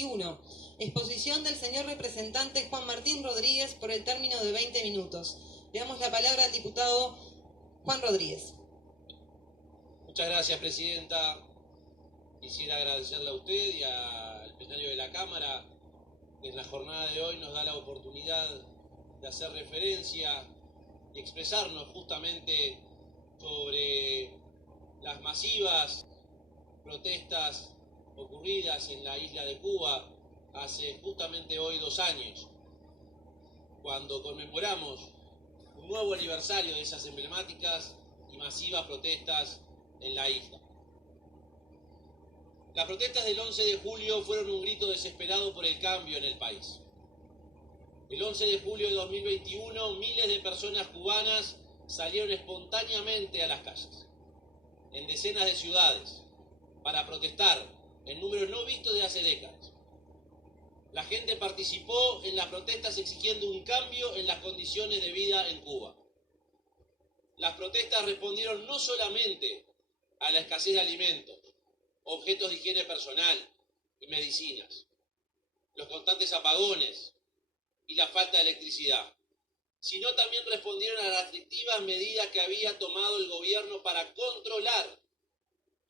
21. Exposición del señor representante Juan Martín Rodríguez por el término de 20 minutos. Le damos la palabra al diputado Juan Rodríguez. Muchas gracias, presidenta. Quisiera agradecerle a usted y al plenario de la Cámara que en la jornada de hoy nos da la oportunidad de hacer referencia y expresarnos justamente sobre las masivas protestas ocurridas en la isla de Cuba hace justamente hoy 2 años, cuando conmemoramos un nuevo aniversario de esas emblemáticas y masivas protestas en la isla. Las protestas del 11 de julio fueron un grito desesperado por el cambio en el país. El 11 de julio de 2021, miles de personas cubanas salieron espontáneamente a las calles, en decenas de ciudades, para protestar en números no vistos de hace décadas. La gente participó en las protestas exigiendo un cambio en las condiciones de vida en Cuba. Las protestas respondieron no solamente a la escasez de alimentos, objetos de higiene personal y medicinas, los constantes apagones y la falta de electricidad, sino también respondieron a las restrictivas medidas que había tomado el gobierno para controlar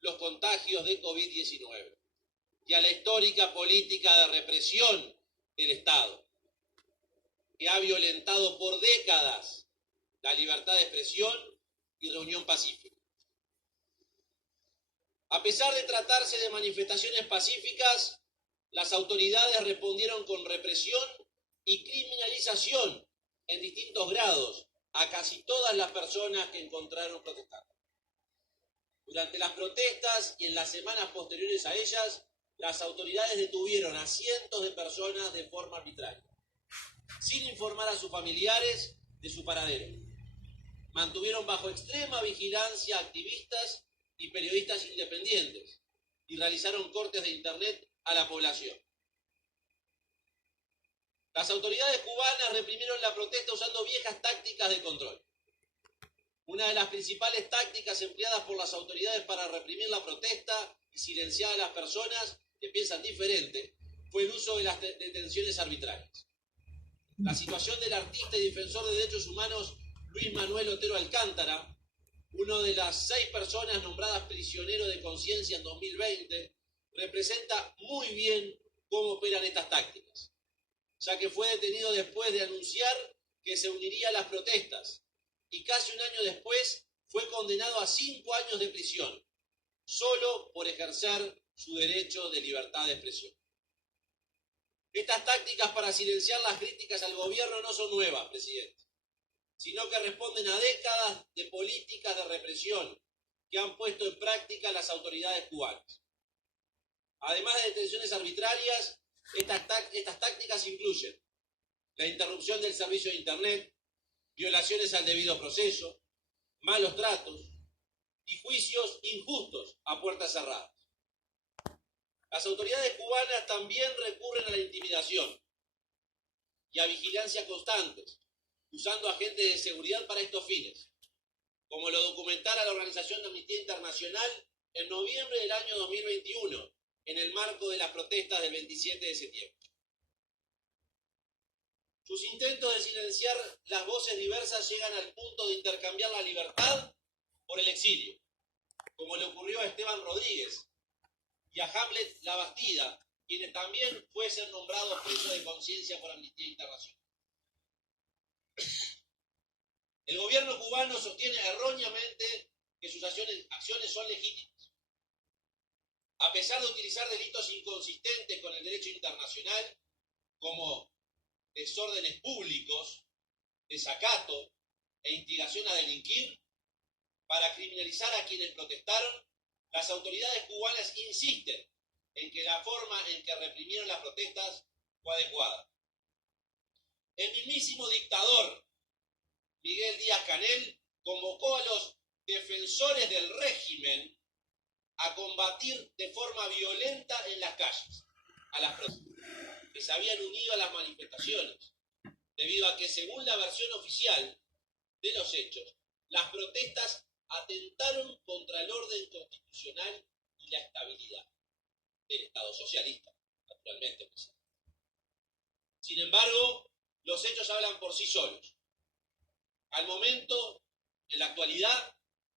los contagios de COVID-19 y a la histórica política de represión del Estado, que ha violentado por décadas la libertad de expresión y reunión pacífica. A pesar de tratarse de manifestaciones pacíficas, las autoridades respondieron con represión y criminalización en distintos grados a casi todas las personas que encontraron protestando. Durante las protestas y en las semanas posteriores a ellas, las autoridades detuvieron a cientos de personas de forma arbitraria, sin informar a sus familiares de su paradero. Mantuvieron bajo extrema vigilancia a activistas y periodistas independientes y realizaron cortes de internet a la población. Las autoridades cubanas reprimieron la protesta usando viejas tácticas de control. Una de las principales tácticas empleadas por las autoridades para reprimir la protesta y silenciar a las personas que piensan diferente fue el uso de las detenciones arbitrarias. La situación del artista y defensor de derechos humanos Luis Manuel Otero Alcántara, uno de las 6 personas nombradas prisionero de conciencia en 2020, representa muy bien cómo operan estas tácticas, ya que fue detenido después de anunciar que se uniría a las protestas y casi un año después fue condenado a 5 años de prisión, solo por ejercer su derecho de libertad de expresión. Estas tácticas para silenciar las críticas al gobierno no son nuevas, presidente, sino que responden a décadas de políticas de represión que han puesto en práctica las autoridades cubanas. Además de detenciones arbitrarias, estas tácticas incluyen la interrupción del servicio de internet, violaciones al debido proceso, malos tratos y juicios injustos a puertas cerradas. Las autoridades cubanas también recurren a la intimidación y a vigilancia constantes, usando agentes de seguridad para estos fines, como lo documentara la organización de Amnistía Internacional en noviembre del año 2021, en el marco de las protestas del 27 de septiembre. Sus intentos de silenciar las voces diversas llegan al punto de intercambiar la libertad por el exilio, como le ocurrió a Esteban Rodríguez y a Hamlet Labastida, quienes también fuesen nombrados presos de conciencia por Amnistía Internacional. El gobierno cubano sostiene erróneamente que sus acciones son legítimas. A pesar de utilizar delitos inconsistentes con el derecho internacional, como desórdenes públicos, desacato e instigación a delinquir, para criminalizar a quienes protestaron, las autoridades cubanas insisten en que la forma en que reprimieron las protestas fue adecuada. El mismísimo dictador Miguel Díaz-Canel convocó a los defensores del régimen a combatir de forma violenta en las calles a las protestas, que se habían unido a las manifestaciones, debido a que, según la versión oficial de los hechos, las protestas atentaron contra el orden constitucional y la estabilidad del Estado socialista naturalmente, presidente. Sin embargo, los hechos hablan por sí solos. Al momento, en la actualidad,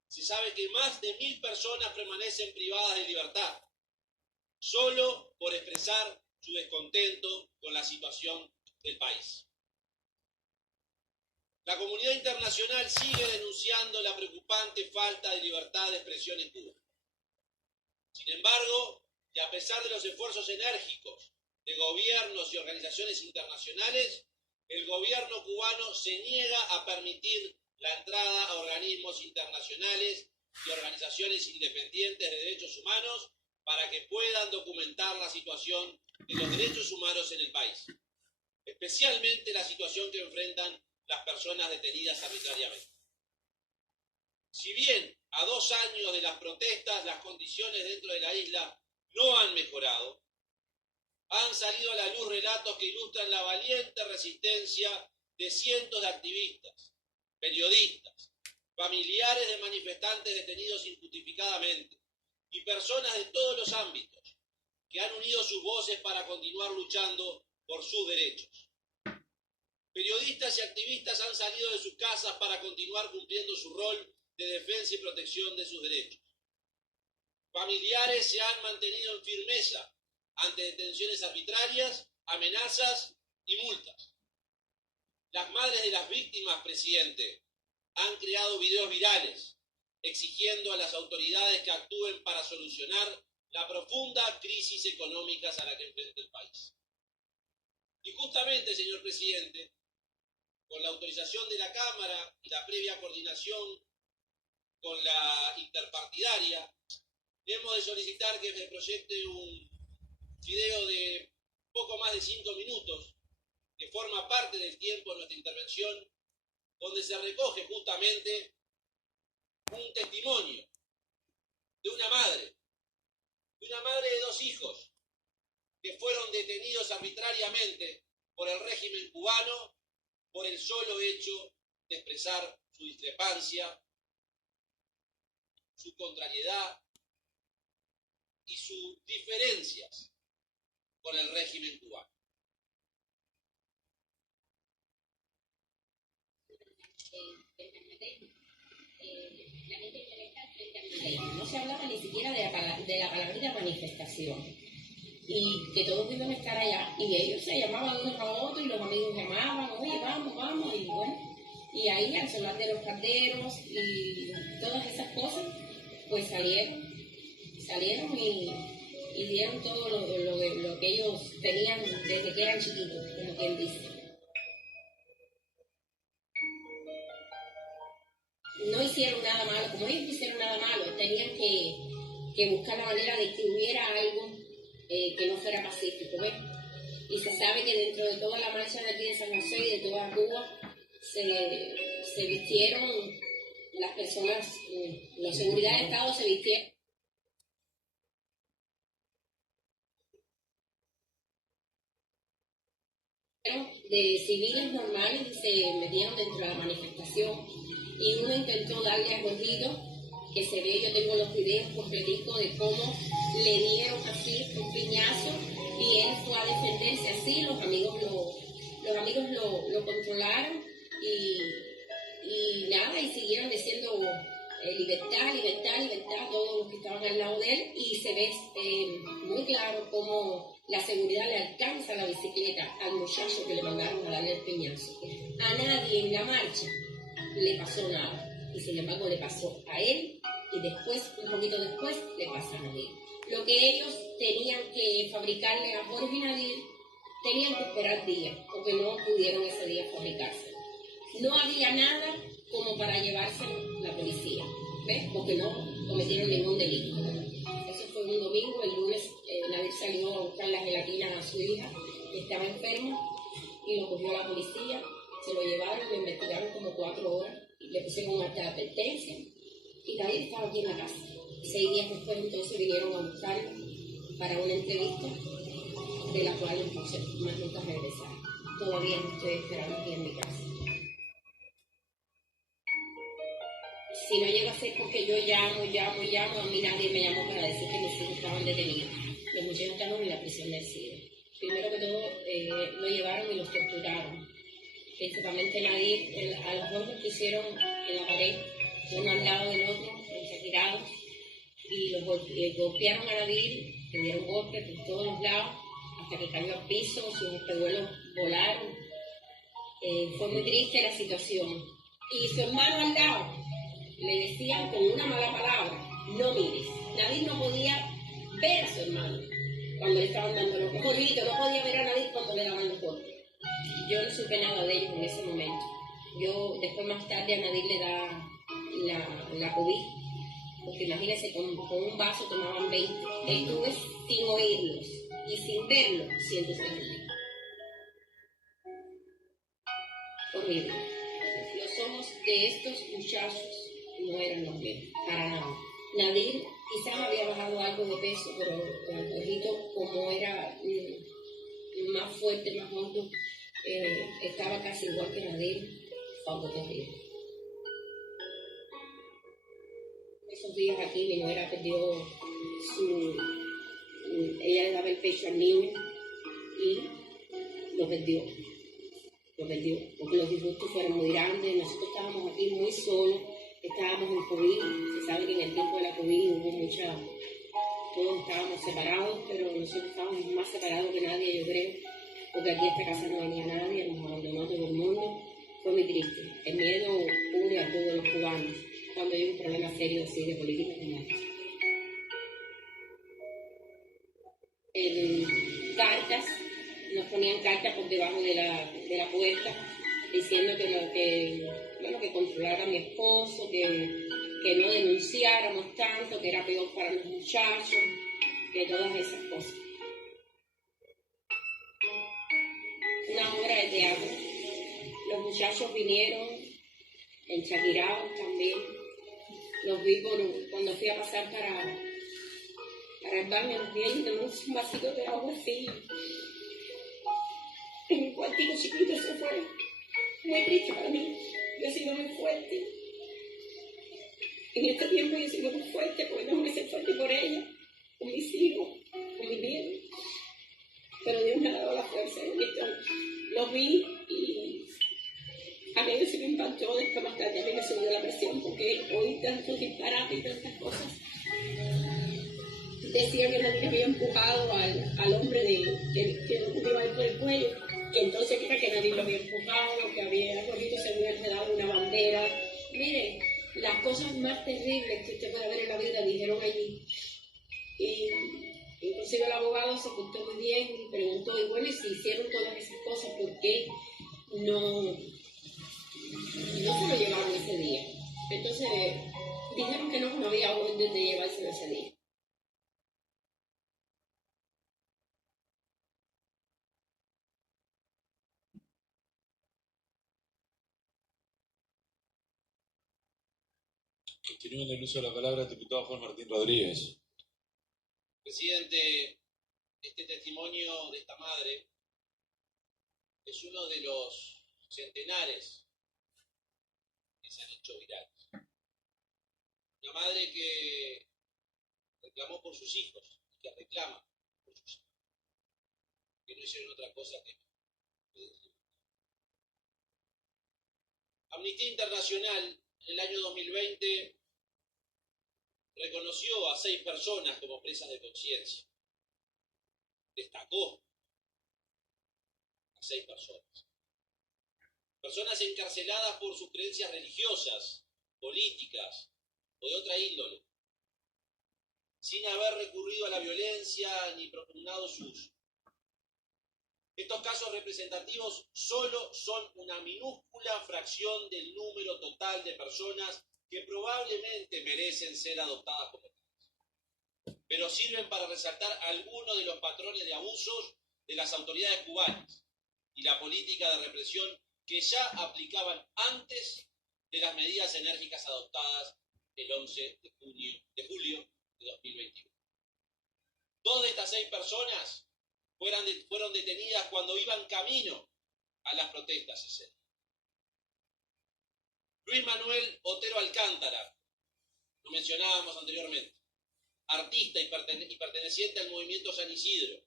se sabe que más de 1000 personas permanecen privadas de libertad, solo por expresar su descontento con la situación del país. La comunidad internacional sigue denunciando la preocupante falta de libertad de expresión en Cuba. Sin embargo, y a pesar de los esfuerzos enérgicos de gobiernos y organizaciones internacionales, el gobierno cubano se niega a permitir la entrada a organismos internacionales y organizaciones independientes de derechos humanos para que puedan documentar la situación de los derechos humanos en el país, especialmente la situación que enfrentan las personas detenidas arbitrariamente. Si bien a 2 años de las protestas las condiciones dentro de la isla no han mejorado, han salido a la luz relatos que ilustran la valiente resistencia de cientos de activistas, periodistas, familiares de manifestantes detenidos injustificadamente y personas de todos los ámbitos que han unido sus voces para continuar luchando por sus derechos. Periodistas y activistas han salido de sus casas para continuar cumpliendo su rol de defensa y protección de sus derechos. Familiares se han mantenido en firmeza ante detenciones arbitrarias, amenazas y multas. Las madres de las víctimas, presidente, han creado videos virales exigiendo a las autoridades que actúen para solucionar la profunda crisis económica a la que enfrenta el país. Y justamente, señor presidente, con la autorización de la Cámara y la previa coordinación con la interpartidaria, hemos de solicitar que se proyecte un video de poco más de 5 minutos, que forma parte del tiempo de nuestra intervención, donde se recoge justamente un testimonio de una madre de 2 hijos, que fueron detenidos arbitrariamente por el régimen cubano por el solo hecho de expresar su discrepancia, su contrariedad y sus diferencias con el régimen cubano. No se hablaba ni siquiera de la palabrita manifestación. Y que todos iban a estar allá, y ellos se llamaban unos a otros, y los amigos llamaban, oye, vamos, y bueno, y ahí al sonar de los calderos y todas esas cosas, pues salieron y dieron todo lo que ellos tenían desde que eran chiquitos, como quien dice. No hicieron nada malo, como ellos no hicieron nada malo, tenían que buscar la manera de que hubiera algo que no fuera pacífico, ¿ves? Y se sabe que dentro de toda la marcha de aquí de San José y de toda Cuba se vistieron las personas, la seguridad de Estado se vistieron de civiles normales y se metieron dentro de la manifestación, y uno intentó darle a Gordito, que se ve, yo tengo los videos completicos de cómo le dieron así un piñazo y él fue a defenderse así, los amigos lo controlaron y nada, y siguieron diciendo libertad, todos los que estaban al lado de él, y se ve muy claro cómo la seguridad le alcanza la bicicleta al muchacho que le mandaron a darle el piñazo. A nadie en la marcha le pasó nada, y sin embargo le pasó a él, y después, un poquito después, le pasa a Nadir. Lo que ellos tenían que fabricarle a Jorge y Nadir, tenían que esperar días, porque no pudieron ese día fabricarse. No había nada como para llevarse la policía, ¿ves? Porque no cometieron ningún delito. Eso fue un domingo, el lunes Nadir salió a buscar la gelatina a su hija, que estaba enferma, y lo cogió la policía, se lo llevaron, lo investigaron como 4 horas, y le pusieron un acta de advertencia, y Nadir estaba aquí en la casa. 6 días después entonces vinieron a buscarlo para una entrevista, de la cual entonces más nunca regresaron. Todavía no estoy esperando aquí en mi casa. Si no llega a ser porque yo llamo, a mí nadie me llamó para decir que mis hijos estaban detenidos. Los muchachos estaban en la prisión. infección del SIDA. Primero que todo, lo llevaron y los torturaron. Principalmente Nadir, a los golpes que hicieron en la pared, uno al lado del otro, tirados, y los golpearon a Nadir, le dieron golpes por todos los lados, hasta que cayó al piso, sus espejuelos volaron. Fue muy triste la situación. Y su hermano al lado, le decían con una mala palabra, no mires. Nadir no podía ver a su hermano cuando le estaban dando los golpes, no podía ver a Nadir cuando le daban los golpes. Yo no supe nada de ellos en ese momento. Yo después más tarde a Nadir le da la COVID, porque imagínense, con un vaso tomaban 20. Estuve sin oírlos y sin verlos 106 días. Horrible. Los ojos de estos muchachos no eran los míos, para nada. Nadir quizás había bajado algo de peso, pero el perrito, como era más fuerte, más gordo, estaba casi igual que Nadir. Fue algo terrible. Esos días aquí mi nuera perdió ella le daba el pecho al niño y lo perdió, porque los disgustos fueron muy grandes. Nosotros estábamos aquí muy solos, estábamos en COVID, se sabe que en el tiempo de la COVID hubo todos estábamos separados, pero nosotros estábamos más separados que nadie, yo creo, porque aquí a esta casa no venía nadie, nos abandonó todo el mundo. Fue muy triste. El miedo une a todos los cubanos cuando hay un problema serio así de política como esta. Cartas, nos ponían cartas por debajo de la puerta diciendo que controlara a mi esposo, que no denunciáramos tanto, que era peor para los muchachos, que todas esas cosas. Una obra de teatro. Los muchachos vinieron, enchaquirados también. Los vi cuando fui a pasar para el baño, los vi llenando un vasito de agua así. En un cuartito chiquito, eso fue muy triste para mí. Yo he sido muy fuerte. En este tiempo yo he sido muy fuerte porque tengo que ser fuerte por ella, con mis hijos, con mis nietos. Pero Dios me ha dado la fuerza. Los vi y a mí se me impactó. Después más tarde a mí me subió la presión porque oí tantos disparates y tantas cosas. Decía que nadie había empujado al hombre que lo iba a ir por el cuello, que entonces era que nadie lo había empujado, que había corrido, se había enredado una bandera. Miren, las cosas más terribles que usted puede ver en la vida dijeron allí. Y inclusive el abogado se portó muy bien y preguntó, y bueno, y si hicieron todas esas cosas, ¿por qué no se lo llevaron ese día? Entonces dijeron que no había orden de llevárselo ese día. Continúen el uso de la palabra el diputado Juan Martín Rodríguez. Presidente, este testimonio de esta madre es uno de los centenares que se han hecho virales. Una madre que reclamó por sus hijos, que reclama por sus hijos, que no hicieron otra cosa que Amnistía Internacional en el año 2020 reconoció a 6 personas como presas de conciencia. Destacó a 6 personas. Personas encarceladas por sus creencias religiosas, políticas o de otra índole, sin haber recurrido a la violencia ni propugnado su uso. Estos casos representativos solo son una minúscula fracción del número total de personas que probablemente merecen ser adoptadas como tales, pero sirven para resaltar algunos de los patrones de abusos de las autoridades cubanas y la política de represión que ya aplicaban antes de las medidas enérgicas adoptadas el 11 de julio de 2021. 2 de estas 6 personas fueron detenidas cuando iban camino a las protestas ese día. Luis Manuel Otero Alcántara, lo mencionábamos anteriormente, artista y perteneciente al movimiento San Isidro,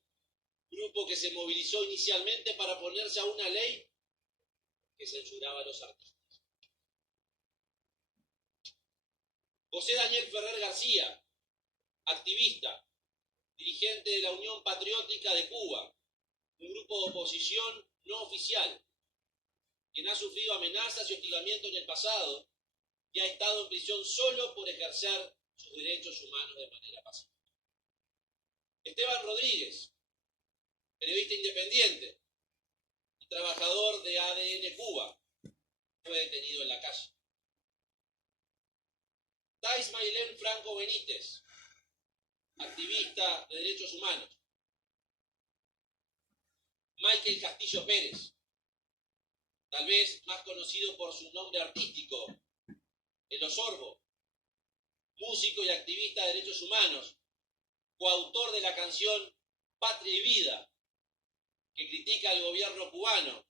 grupo que se movilizó inicialmente para oponerse a una ley que censuraba a los artistas. José Daniel Ferrer García, activista, dirigente de la Unión Patriótica de Cuba, un grupo de oposición no oficial, quien ha sufrido amenazas y hostigamiento en el pasado y ha estado en prisión solo por ejercer sus derechos humanos de manera pacífica. Esteban Rodríguez, periodista independiente y trabajador de ADN Cuba, fue detenido en la calle. Thais Mailén Franco Benítez, activista de derechos humanos. Michael Castillo Pérez, tal vez más conocido por su nombre artístico, El Osorbo, músico y activista de derechos humanos, coautor de la canción Patria y Vida, que critica al gobierno cubano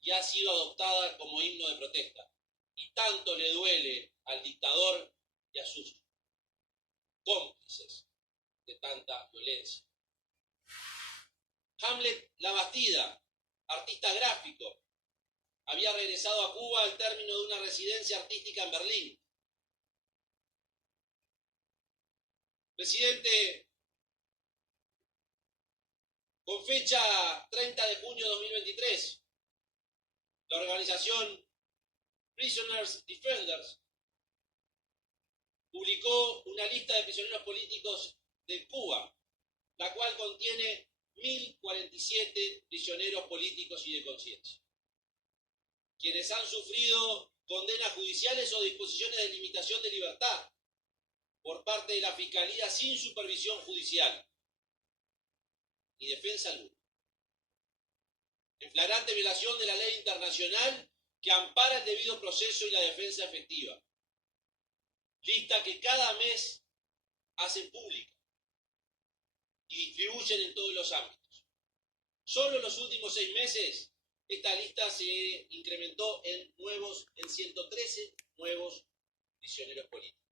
y ha sido adoptada como himno de protesta. Y tanto le duele al dictador y a sus cómplices de tanta violencia. Hamlet Labastida, artista gráfico, había regresado a Cuba al término de una residencia artística en Berlín. Presidente, con fecha 30 de junio de 2023, la organización Prisoners Defenders publicó una lista de prisioneros políticos de Cuba, la cual contiene 1.047 prisioneros políticos y de conciencia, quienes han sufrido condenas judiciales o disposiciones de limitación de libertad por parte de la Fiscalía sin supervisión judicial ni defensa alguna, en flagrante violación de la ley internacional que ampara el debido proceso y la defensa efectiva. Lista que cada mes hacen pública y distribuyen en todos los ámbitos. Solo en los últimos 6 meses, esta lista se incrementó en 113 nuevos prisioneros políticos.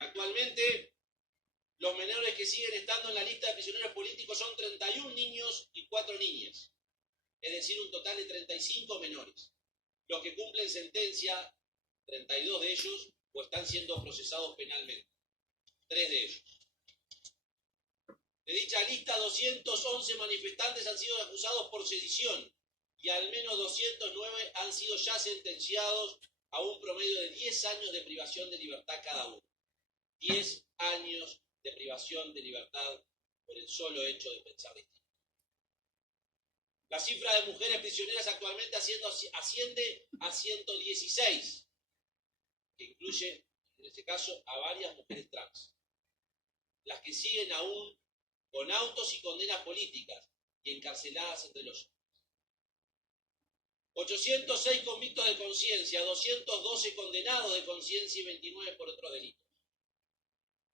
Actualmente, los menores que siguen estando en la lista de prisioneros políticos son 31 niños y 4 niñas, es decir, un total de 35 menores. Los que cumplen sentencia, 32 de ellos, o están siendo procesados penalmente, 3 de ellos. De dicha lista, 211 manifestantes han sido acusados por sedición y al menos 209 han sido ya sentenciados a un promedio de 10 años de privación de libertad cada uno. 10 años de privación de libertad por el solo hecho de pensar distinto. La cifra de mujeres prisioneras actualmente asciende a 116, que incluye, en este caso, a varias mujeres trans, las que siguen aún con autos y condenas políticas y encarceladas entre los hombres. 806 convictos de conciencia, 212 condenados de conciencia y 29 por otros delitos.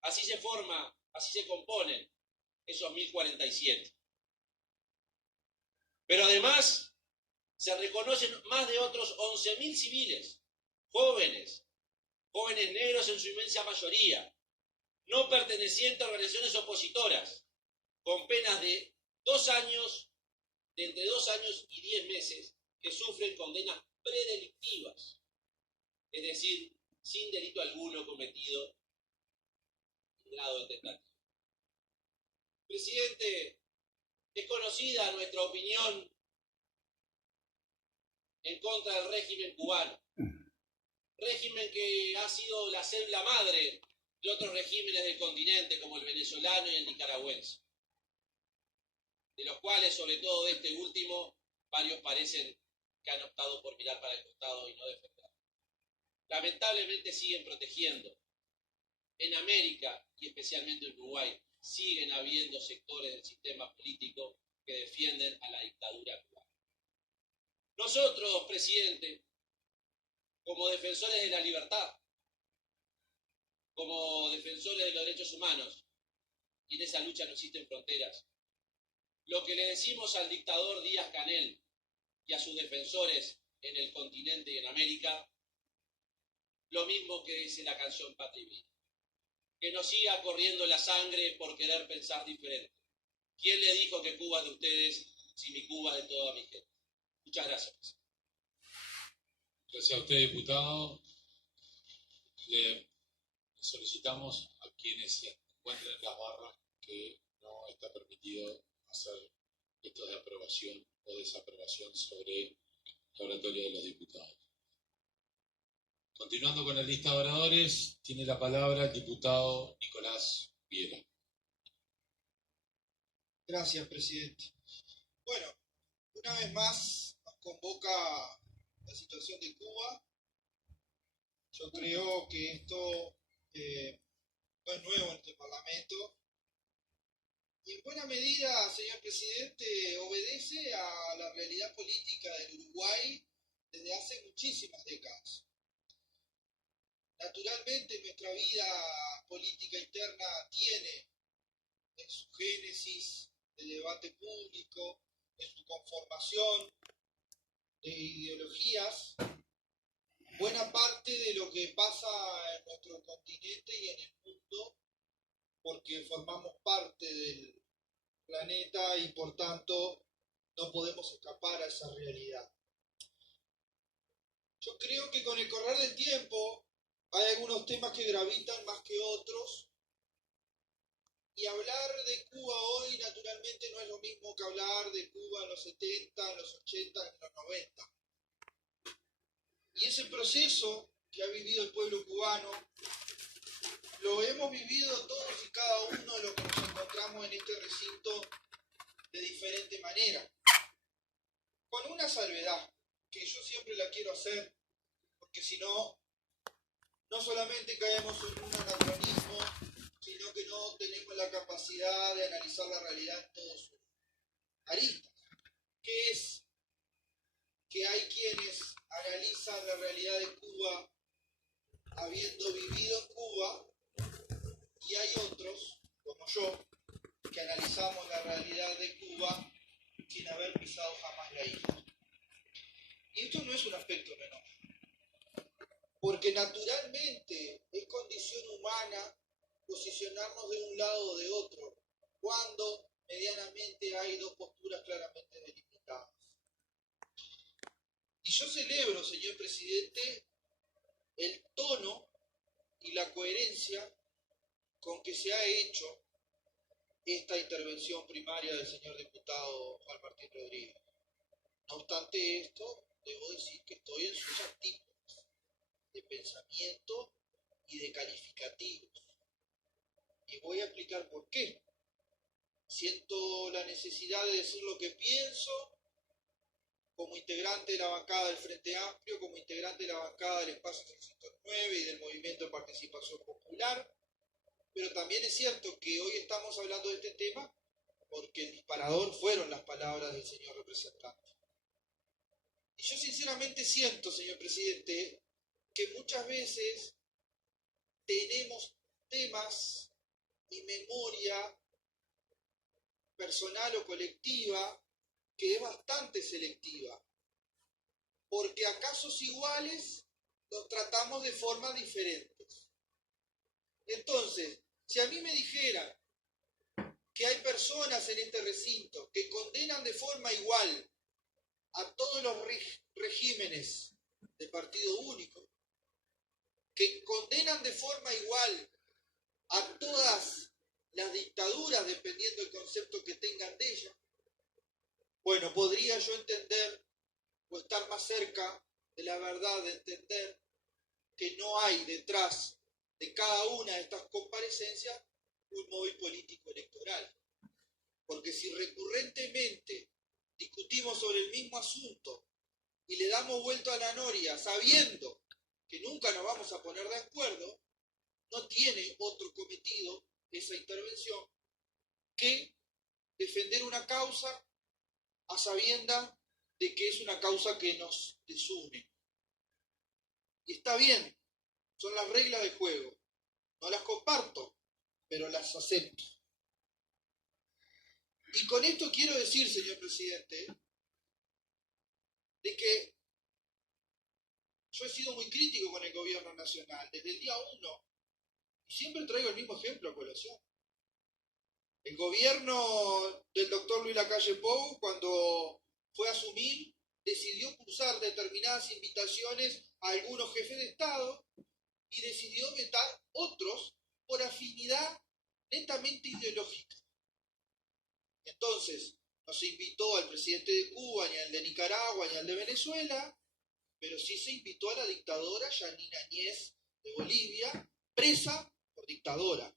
Así se componen esos 1047. Pero además se reconocen más de otros 11.000 civiles, jóvenes negros en su inmensa mayoría, no pertenecientes a organizaciones opositoras, con penas de entre 2 años y 10 meses, que sufren condenas predelictivas, es decir, sin delito alguno cometido en grado de tentativa. Presidente, es conocida nuestra opinión en contra del régimen cubano, régimen que ha sido la célula madre de otros regímenes del continente, como el venezolano y el nicaragüense, de los cuales, sobre todo de este último, varios parecen que han optado por mirar para el costado y no defender. Lamentablemente siguen protegiendo. En América, y especialmente en Uruguay, siguen habiendo sectores del sistema político que defienden a la dictadura cubana. Nosotros, presidente, como defensores de la libertad, como defensores de los derechos humanos, y en esa lucha no existen fronteras, lo que le decimos al dictador Díaz-Canel y a sus defensores en el continente y en América, lo mismo que dice la canción Patria y Vida: que nos siga corriendo la sangre por querer pensar diferente, ¿Quién le dijo que Cuba es de ustedes si mi Cuba es de toda mi gente? Muchas gracias. Gracias a usted, diputado. Le solicitamos a quienes se encuentren en las barras que no está permitido hacer gestos de aprobación o desaprobación sobre la oratoria de los diputados. Continuando con la lista de oradores, tiene la palabra el diputado Nicolás Viera. Gracias, presidente. Bueno, una vez más nos convoca la situación de Cuba. Yo creo que esto no es nuevo en este Parlamento. Y en buena medida, señor presidente, obedece a la realidad política del Uruguay desde hace muchísimas décadas. Naturalmente, nuestra vida política interna tiene en su génesis el debate público, en su conformación de ideologías, buena parte de lo que pasa en nuestro continente y en el mundo, porque formamos parte del planeta y por tanto no podemos escapar a esa realidad. Yo creo que con el correr del tiempo hay algunos temas que gravitan más que otros, y hablar de Cuba hoy naturalmente no es lo mismo que hablar de Cuba en los 70, en los 80, en los 90. Y ese proceso que ha vivido el pueblo cubano lo hemos vivido todos y cada uno de los que nos encontramos en este recinto de diferente manera. Con una salvedad, que yo siempre la quiero hacer, porque si no, no solamente caemos en un anacronismo, sino que no tenemos la capacidad de analizar la realidad en todos sus aristas. Que es que hay quienes analizan la realidad de Cuba habiendo vivido en Cuba, y hay otros, como yo, que analizamos la realidad de Cuba sin haber pisado jamás la isla. Y esto no es un aspecto menor, porque naturalmente es condición humana posicionarnos de un lado o de otro, cuando medianamente hay dos posturas claramente delimitadas. Y yo celebro, señor presidente, el tono y la coherencia con que se ha hecho esta intervención primaria del señor diputado Juan Martín Rodríguez. No obstante esto, debo decir que estoy en sus artículos de pensamiento y de calificativos. Y voy a explicar por qué. Siento la necesidad de decir lo que pienso como integrante de la bancada del Frente Amplio, como integrante de la bancada del Espacio 609 y del Movimiento de Participación Popular, pero también es cierto que hoy estamos hablando de este tema porque el disparador fueron las palabras del señor representante. Y yo sinceramente siento, señor presidente, que muchas veces tenemos temas y memoria personal o colectiva que es bastante selectiva, porque a casos iguales los tratamos de formas diferentes. Entonces, si a mí me dijeran que hay personas en este recinto que condenan de forma igual a todos los regímenes de partido único, que condenan de forma igual a todas las dictaduras, dependiendo del concepto que tengan de ellas, bueno, podría yo entender o estar más cerca de la verdad de entender que no hay detrás de cada una de estas comparecencias un móvil político electoral. Porque si recurrentemente discutimos sobre el mismo asunto y le damos vuelta a la noria sabiendo que nunca nos vamos a poner de acuerdo, no tiene otro cometido esa intervención que defender una causa a sabiendas de que es una causa que nos desune. Y está bien, son las reglas del juego. No las comparto, pero las acepto. Y con esto quiero decir, señor presidente, de que yo he sido muy crítico con el gobierno nacional desde el día 1, y siempre traigo el mismo ejemplo a colación. El gobierno del doctor Luis Lacalle Pou, cuando fue a asumir, decidió cursar determinadas invitaciones a algunos jefes de Estado y decidió vetar otros por afinidad netamente ideológica. Entonces, no se invitó al presidente de Cuba, ni al de Nicaragua, ni al de Venezuela, pero sí se invitó a la dictadora Yanina Áñez de Bolivia, presa por dictadora.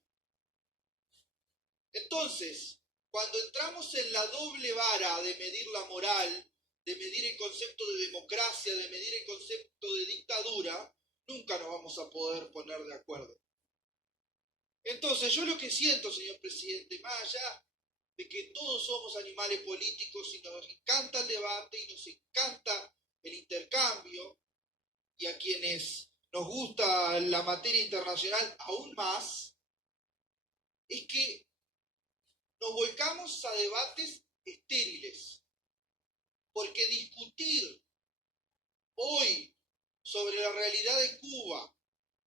Entonces, cuando entramos en la doble vara de medir la moral, de medir el concepto de democracia, de medir el concepto de dictadura, nunca nos vamos a poder poner de acuerdo. Entonces, yo lo que siento, señor presidente, más allá de que todos somos animales políticos y nos encanta el debate y nos encanta el intercambio, y a quienes nos gusta la materia internacional aún más, es que nos volcamos a debates estériles, porque discutir hoy sobre la realidad de Cuba,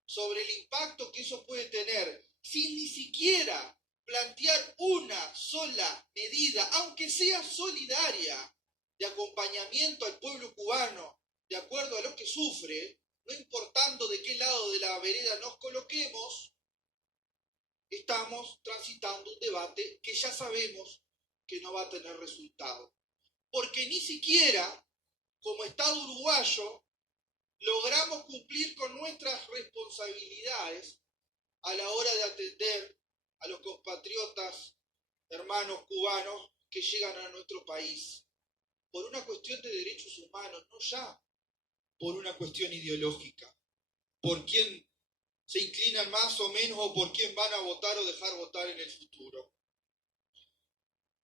sobre el impacto que eso puede tener, sin ni siquiera plantear una sola medida, aunque sea solidaria, de acompañamiento al pueblo cubano, de acuerdo a lo que sufre, no importando de qué lado de la vereda nos coloquemos, estamos transitando un debate que ya sabemos que no va a tener resultado. Porque ni siquiera, como Estado uruguayo, logramos cumplir con nuestras responsabilidades a la hora de atender a los compatriotas, hermanos cubanos que llegan a nuestro país, por una cuestión de derechos humanos, no ya por una cuestión ideológica, por quién se inclinan más o menos o por quién van a votar o dejar votar en el futuro.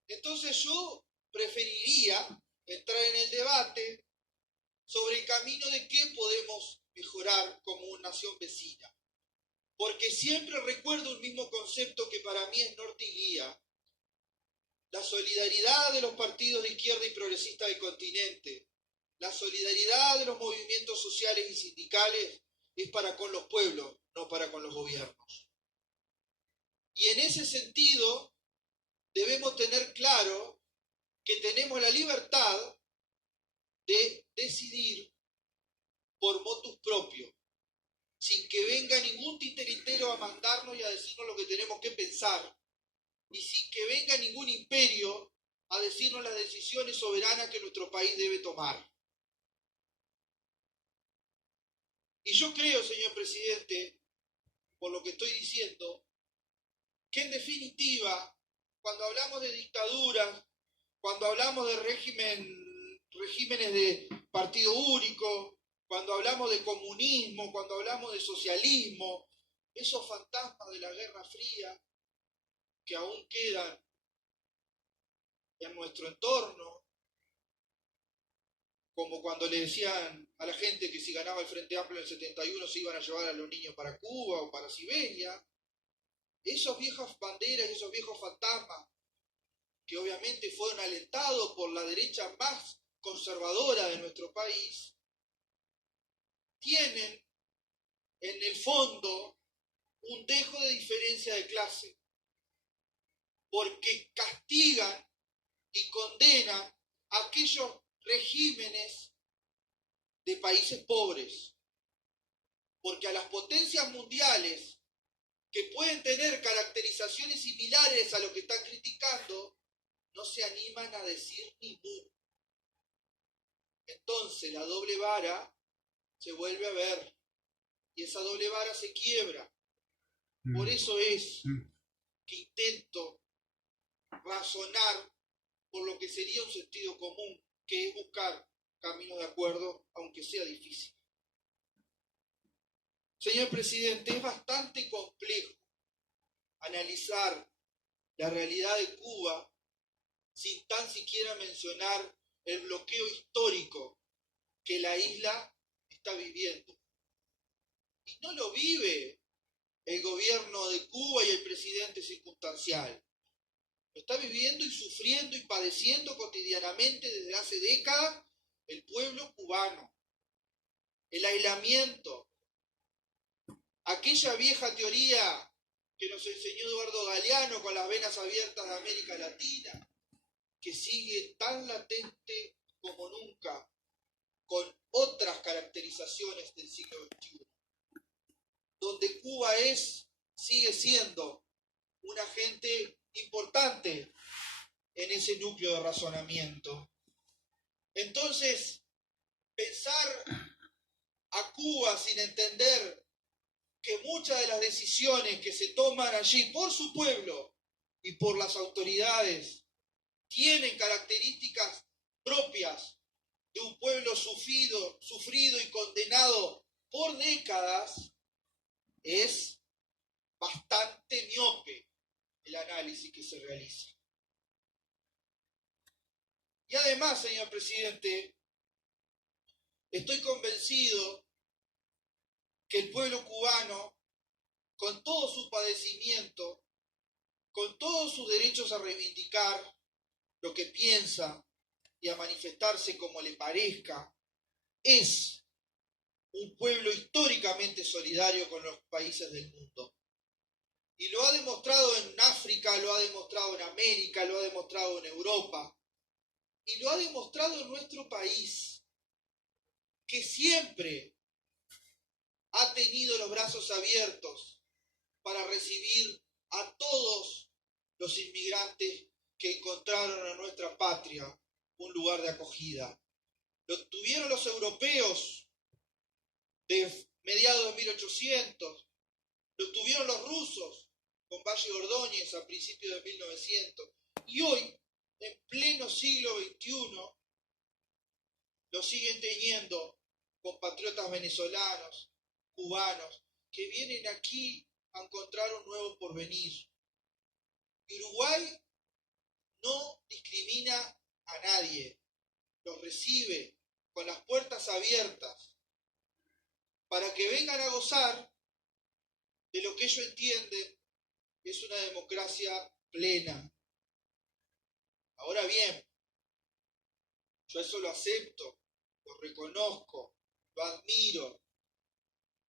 Entonces yo preferiría entrar en el debate sobre el camino de qué podemos mejorar como nación vecina. Porque siempre recuerdo un mismo concepto que para mí es norte y guía. La solidaridad de los partidos de izquierda y progresista del continente, la solidaridad de los movimientos sociales y sindicales es para con los pueblos, no para con los gobiernos. Y en ese sentido debemos tener claro que tenemos la libertad de decidir por motus propio, sin que venga ningún titiritero a mandarnos y a decirnos lo que tenemos que pensar, y sin que venga ningún imperio a decirnos las decisiones soberanas que nuestro país debe tomar. Y yo creo, señor presidente, por lo que estoy diciendo, que en definitiva, cuando hablamos de dictaduras, cuando hablamos de regímenes de partido único, cuando hablamos de comunismo, cuando hablamos de socialismo, esos fantasmas de la Guerra Fría que aún quedan en nuestro entorno, como cuando le decían a la gente que si ganaba el Frente Amplio en el 71 se iban a llevar a los niños para Cuba o para Siberia, esas viejas banderas, esos viejos fantasmas, que obviamente fueron alentados por la derecha más conservadora de nuestro país, tienen en el fondo un dejo de diferencia de clase, porque castigan y condenan a aquellos regímenes de países pobres, porque a las potencias mundiales que pueden tener caracterizaciones similares a lo que están criticando, no se animan a decir ni mu. Entonces la doble vara se vuelve a ver y esa doble vara se quiebra. Por eso es que intento razonar por lo que sería un sentido común, que es buscar caminos de acuerdo, aunque sea difícil. Señor presidente, es bastante complejo analizar la realidad de Cuba sin tan siquiera mencionar el bloqueo histórico que la isla está viviendo. Y no lo vive el gobierno de Cuba y el presidente circunstancial. Lo está viviendo y sufriendo y padeciendo cotidianamente desde hace décadas el pueblo cubano. El aislamiento, aquella vieja teoría que nos enseñó Eduardo Galeano con las venas abiertas de América Latina, que sigue tan latente como nunca, con otras caracterizaciones del siglo XXI, donde Cuba sigue siendo un agente importante en ese núcleo de razonamiento. Entonces, pensar a Cuba sin entender que muchas de las decisiones que se toman allí por su pueblo y por las autoridades tienen características propias de un pueblo sufrido y condenado por décadas, es bastante miope el análisis que se realiza. Y además, señor presidente, estoy convencido que el pueblo cubano, con todo su padecimiento, con todos sus derechos a reivindicar lo que piensa y a manifestarse como le parezca, es un pueblo históricamente solidario con los países del mundo. Y lo ha demostrado en África, lo ha demostrado en América, lo ha demostrado en Europa. Y lo ha demostrado en nuestro país, que siempre ha tenido los brazos abiertos para recibir a todos los inmigrantes que encontraron en nuestra patria un lugar de acogida. Lo tuvieron los europeos de mediados de 1800, lo tuvieron los rusos con Valle Ordóñez a principios de 1900, y hoy, en pleno siglo XXI, lo siguen teniendo compatriotas venezolanos, cubanos, que vienen aquí a encontrar un nuevo porvenir. Uruguay no discrimina a nadie, los recibe con las puertas abiertas para que vengan a gozar de lo que ellos entienden que es una democracia plena. Ahora bien, yo eso lo acepto, lo reconozco, lo admiro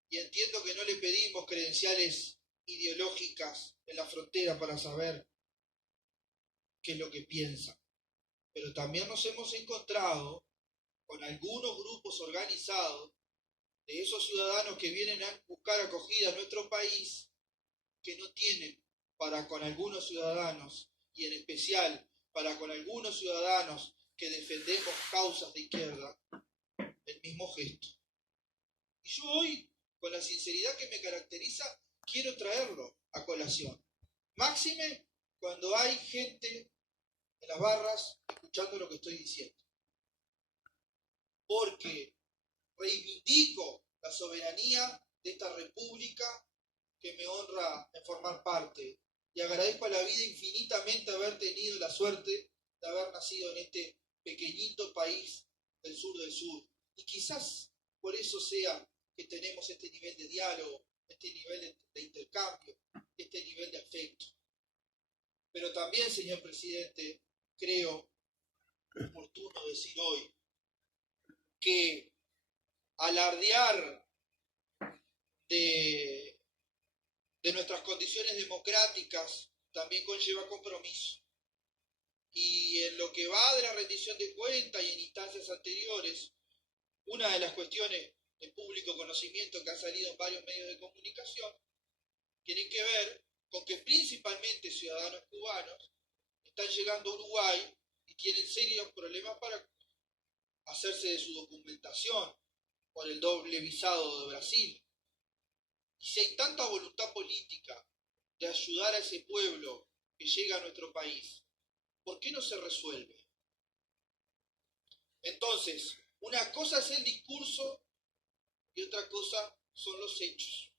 y entiendo que no le pedimos credenciales ideológicas en la frontera para saber qué es lo que piensan. Pero también nos hemos encontrado con algunos grupos organizados de esos ciudadanos que vienen a buscar acogida a nuestro país, que no tienen para con algunos ciudadanos, y en especial para con algunos ciudadanos que defendemos causas de izquierda, el mismo gesto. Y yo hoy, con la sinceridad que me caracteriza, quiero traerlo a colación. Máxime cuando hay gente en las barras escuchando lo que estoy diciendo. Porque reivindico la soberanía de esta república que me honra en formar parte, y agradezco a la vida infinitamente haber tenido la suerte de haber nacido en este pequeñito país del sur, y quizás por eso sea que tenemos este nivel de diálogo, este nivel de intercambio, este nivel de afecto. Pero también, señor presidente, creo oportuno decir hoy que alardear de nuestras condiciones democráticas también conlleva compromiso. Y en lo que va de la rendición de cuentas y en instancias anteriores, una de las cuestiones de público conocimiento que ha salido en varios medios de comunicación tiene que ver con que principalmente ciudadanos cubanos están llegando a Uruguay y tienen serios problemas para hacerse de su documentación por el doble visado de Brasil. Y si hay tanta voluntad política de ayudar a ese pueblo que llega a nuestro país, ¿por qué no se resuelve? Entonces, una cosa es el discurso y otra cosa son los hechos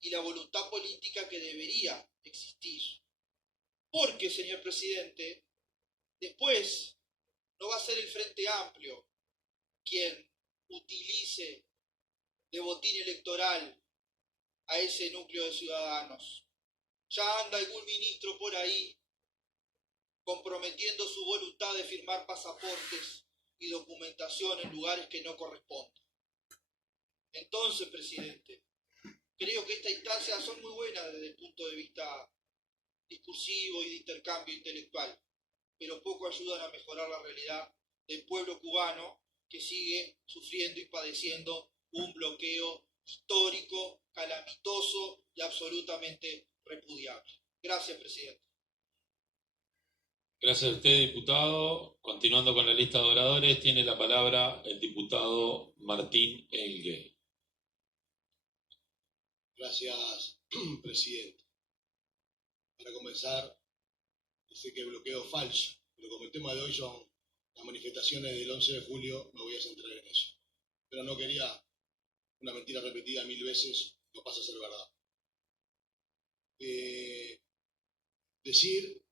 y la voluntad política que debería existir. Porque, señor presidente, después no va a ser el Frente Amplio quien utilice de botín electoral a ese núcleo de ciudadanos. Ya anda algún ministro por ahí comprometiendo su voluntad de firmar pasaportes y documentación en lugares que no corresponden. Entonces, presidente, Creo que estas instancias son muy buenas desde el punto de vista discursivo y de intercambio intelectual, pero poco ayudan a mejorar la realidad del pueblo cubano que sigue sufriendo y padeciendo un bloqueo histórico, calamitoso y absolutamente repudiable. Gracias, presidente. Gracias a usted, diputado. Continuando con la lista de oradores, tiene la palabra el diputado Martín Elgue. Gracias, presidente. Para comenzar, dice que el bloqueo es falso, pero como el tema de hoy son las manifestaciones del 11 de julio, me voy a centrar en eso. Pero no quería una mentira repetida 1000 veces, no pasa a ser verdad. Decir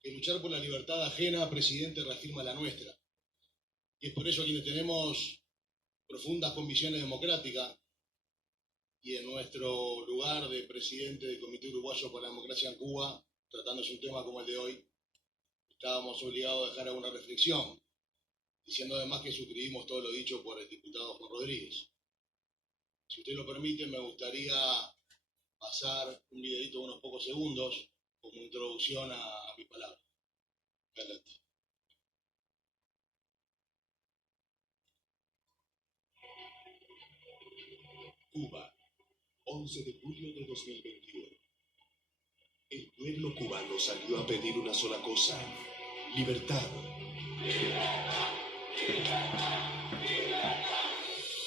que luchar por la libertad ajena, presidente, reafirma la nuestra. Y es por eso quienes tenemos profundas convicciones democráticas y en nuestro lugar de presidente del Comité Uruguayo por la Democracia en Cuba, tratándose un tema como el de hoy, estábamos obligados a dejar alguna reflexión, diciendo además que suscribimos todo lo dicho por el diputado Juan Rodríguez. Si usted lo permite, me gustaría pasar un videito de unos pocos segundos como introducción a mi palabra. Adelante. Cuba, 11 de julio de 2021. El pueblo cubano salió a pedir una sola cosa: libertad.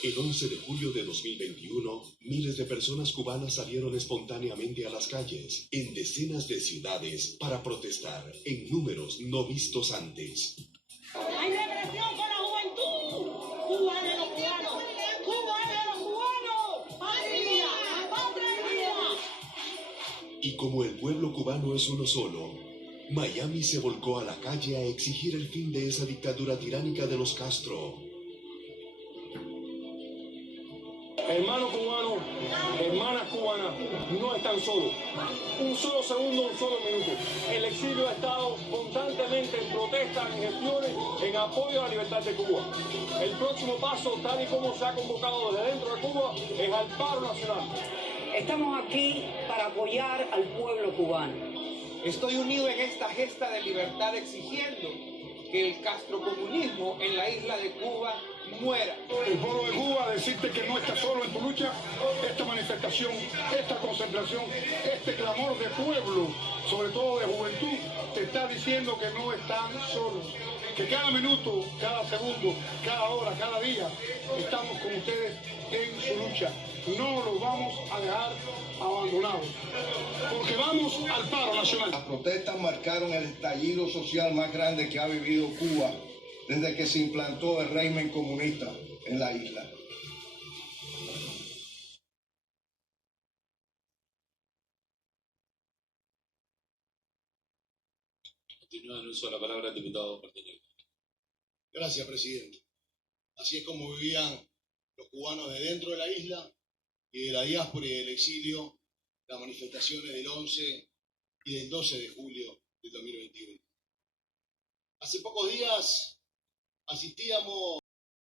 El 11 de julio de 2021, miles de personas cubanas salieron espontáneamente a las calles, en decenas de ciudades, para protestar en números no vistos antes. ¡Hay represión con la juventud! ¡Cuba de los cubanos! ¡Cuba de los cubanos! ¡Patria! ¡Patria! Y como el pueblo cubano es uno solo, Miami se volcó a la calle a exigir el fin de esa dictadura tiránica de los Castro. Hermanos cubanos, hermanas cubanas, no están solos. Un solo segundo, un solo minuto. El exilio ha estado constantemente en protestas, en gestiones, en apoyo a la libertad de Cuba. El próximo paso, tal y como se ha convocado desde dentro de Cuba, es al paro nacional. Estamos aquí para apoyar al pueblo cubano. Estoy unido en esta gesta de libertad exigiendo que el castrocomunismo en la isla de Cuba muera. El pueblo de Cuba, decirte que no está solo en tu lucha. Esta manifestación, esta concentración, este clamor de pueblo, sobre todo de juventud, te está diciendo que no están solos, que cada minuto, cada segundo, cada hora, cada día estamos con ustedes en su lucha. No los vamos a dejar abandonados, porque vamos al paro nacional. Las protestas marcaron el estallido social más grande que ha vivido Cuba desde que se implantó el régimen comunista en la isla. Continúa en uso de la palabra el diputado Martínez. Gracias, presidente. Así es como vivían los cubanos de dentro de la isla y de la diáspora y del exilio las manifestaciones del 11 y del 12 de julio del 2021. Hace pocos días asistíamos